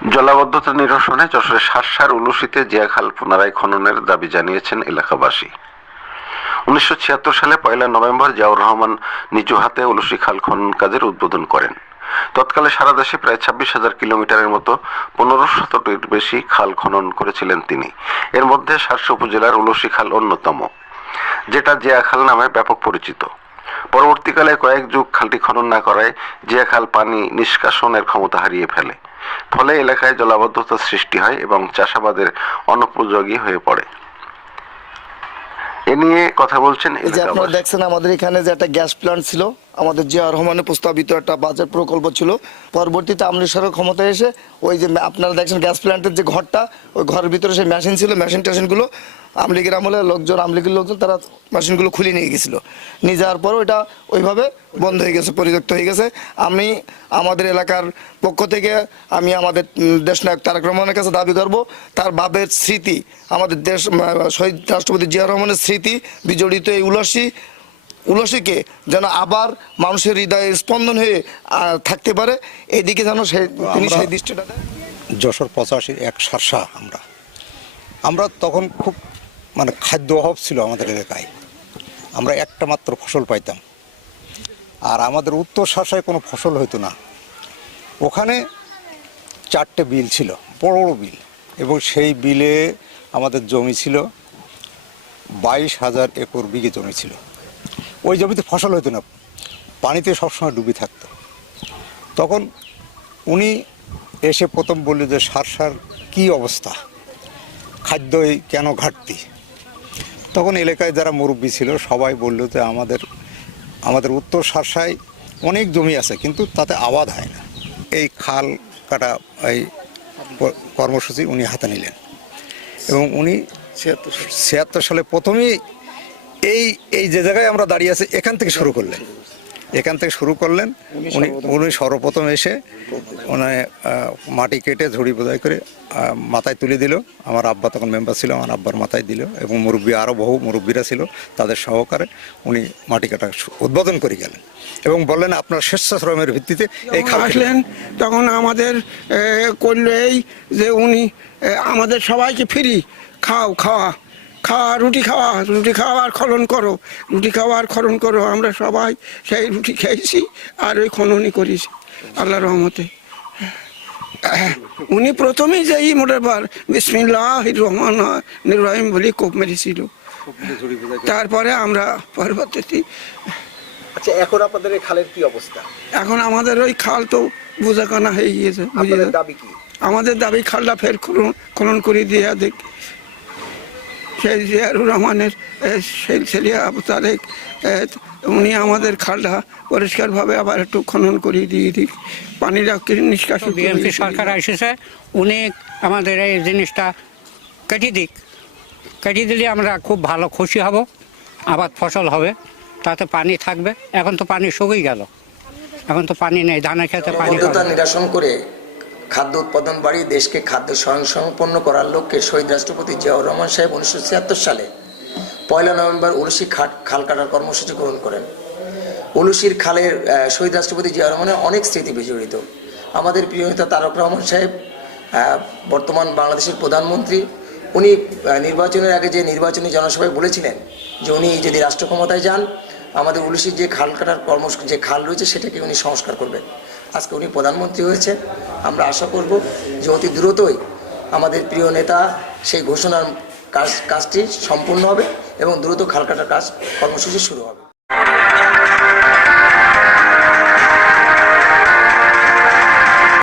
জলাবদ্ধতা নিরসনে যশোরের শার্শার উলুশিতে জিয়া খাল পুনরায় খননের দাবি জানিয়েছেন এলাকাবাসী। 1976 সালে 1 নভেম্বর জিয়াউর রহমান নিজ হাতে উলুশি খাল খনন কাজের উদ্বোধন করেন। তৎকালে সারা দেশে প্রায় 26,000 কিলোমিটারের মতো 1500টির বেশি খাল খনন করেছিলেন তিনি। এর মধ্যে শার্শা উপজেলার উলুশি খাল অন্যতম, যেটা জিয়া খাল নামে ব্যাপক পরিচিত। পরবর্তীকালে কয়েক যুগ খালটি খনন না করায় জিয়া খাল পানি নিষ্কাশনের ক্ষমতা হারিয়ে ফেলে। ফলে এলাকায় জলাবদ্ধতার সৃষ্টি হয় এবং চাষাবাদের অনুপযোগী হয়ে পড়ে। এ নিয়ে কথা বলছেন এই যে আপনারা দেখছেন আমাদের এখানে যে একটা গ্যাস প্ল্যান্ট ছিল, আমাদের জিয়া রহমানের প্রস্তাবিত একটা বাজেট প্রকল্প ছিল। পরবর্তীতে আমলি সরকার ক্ষমতায় এসে ওই যে আপনারা দেখছেন গ্যাস প্ল্যান্টের যে ঘরটা, ওই ঘরের ভিতরে সেই মেশিন ছিল, মেশিনগুলো আমলিগের আমলে আমলিগের লোকজন তারা মেশিনগুলো খুলে নিয়ে গেছিলো। নিয়ে যাওয়ার পর ওইটা ওইভাবে বন্ধ হয়ে গেছে, পরিত্যক্ত হয়ে গেছে। আমি আমাদের এলাকার পক্ষ থেকে আমি আমাদের দেশনায়ক তারেক রহমানের কাছে দাবি করব, তার বাবের স্মৃতি, আমাদের দেশ শহীদ রাষ্ট্রপতি জিয়া রহমানের স্মৃতি বিজড়িত এই উলসিকে যেন আবার মানুষের হৃদয়ে স্পন্দন হয়ে থাকতে পারে, এইদিকে যেন তিনি সেই দৃষ্টিটা দেন। যশোর 85 এক শার্শা আমরা তখন খুব খাদ্য অভাব ছিল আমাদের এলাকায়। আমরা একটা মাত্র ফসল পাইতাম, আর আমাদের উত্তর শার্শায় কোনো ফসল হতো না। ওখানে 4টে বিল ছিল, বড় বড় বিল, এবং সেই বিলে আমাদের জমি ছিল 22,000 একর বিঘে জমি ছিল। ওই জমিতে ফসল হতো না, পানিতে সবসময় ডুবে থাকতো। তখন উনি এসে প্রথম বলল যে শার্শার কী অবস্থা, খাদ্যই কেন ঘাটতি। তখন এলাকায় যারা মুরব্বী ছিল সবাই বলল যে আমাদের উত্তর শার্শায় অনেক জমি আছে, কিন্তু তাতে আবাদ হয় না। এই খাল কাটা এই কর্মসূচি উনি হাতে নিলেন, এবং উনি 76 সালে প্রথমেই এই যে জায়গায় আমরা দাঁড়িয়ে আছি এখান থেকে শুরু করলেন। উনি সর্বপ্রথম এসে মাটি কেটে ঝুড়ি বোঝাই করে মাথায় তুলে দিল। আমার আব্বা তখন মেম্বার ছিল, আমার আব্বার মাথায় দিল, এবং মুরব্বী আরও বহু মুরব্বীরা ছিল, তাদের সহকারে উনি মাটি কাটা উদ্বোধন করে গেলেন এবং বললেন আপনার স্বেচ্ছাশ্রমের ভিত্তিতে এই খাল আসলেন। তখন আমাদের করলো এই যে উনি আমাদের সবাইকে ফ্রি খাওয়া রুটি খাওয়া আর খনন করো। আমরা সবাই সেই রুটি খেয়েছি আর ওই খননই করেছি আল্লাহর রহমতে। উনি প্রথমেই যাই মোটাবার বিসমিল্লাহির রহমানির রহিম বলে কোপ মেরেছিল, তারপরে আমরা পরবর্তীতে। আচ্ছা, এখন আপনাদের এই খালের কি অবস্থা? এখন আমাদের ওই খাল তো বোঝাকানা হয়ে গিয়েছে। দাবি কি? আমাদের দাবি খালটা ফের খনন করে দিয়ে দেখ, সেই জিয়াউর রহমানের ছেলে আবু তারেক, উনি আমাদের খালটা পরিষ্কারভাবে আবার একটু খনন করে দিয়ে দিক, পানিটা নিষ্কাশন। বিএনপি সরকার এসেছে, উনি আমাদের এই জিনিসটা কেটে দিলে আমরা খুব ভালো খুশি হব, আবাদ ফসল হবে, তাতে পানি থাকবে। এখন তো পানি শুকিয়ে গেল, এখন তো পানি নেই, ধানের খেতে পানি নিরসন করে খাদ্য উৎপাদন বাড়িয়ে দেশকে খাদ্য স্বয়ংসম্পন্ন করার লক্ষ্যে শহীদ রাষ্ট্রপতি জিয়াউর রহমান সাহেব 1976 সালে 1 নভেম্বর উলুশি খাল কাটার কর্মসূচি গ্রহণ করেন। উলুশির খালের শহীদ রাষ্ট্রপতি জিয়াউর রহমানের অনেক স্মৃতি বিজড়িত। আমাদের প্রিয় নেতা তারেক রহমান সাহেব বর্তমান বাংলাদেশের প্রধানমন্ত্রী। উনি নির্বাচনের আগে যে নির্বাচনী জনসভায় বলেছিলেন যে উনি যদি রাষ্ট্র ক্ষমতায় যান আমাদের উলুশির যে খাল কাটার যে খাল রয়েছে সেটাকে উনি সংস্কার করবেন। আজকে উনি প্রধানমন্ত্রী হয়েছেন, আমরা আশা করব যে অতি দ্রুতই আমাদের প্রিয় নেতা সেই ঘোষণার কাজটি সম্পূর্ণ হবে এবং দ্রুত খাল কাটার কর্মসূচি শুরু হবে।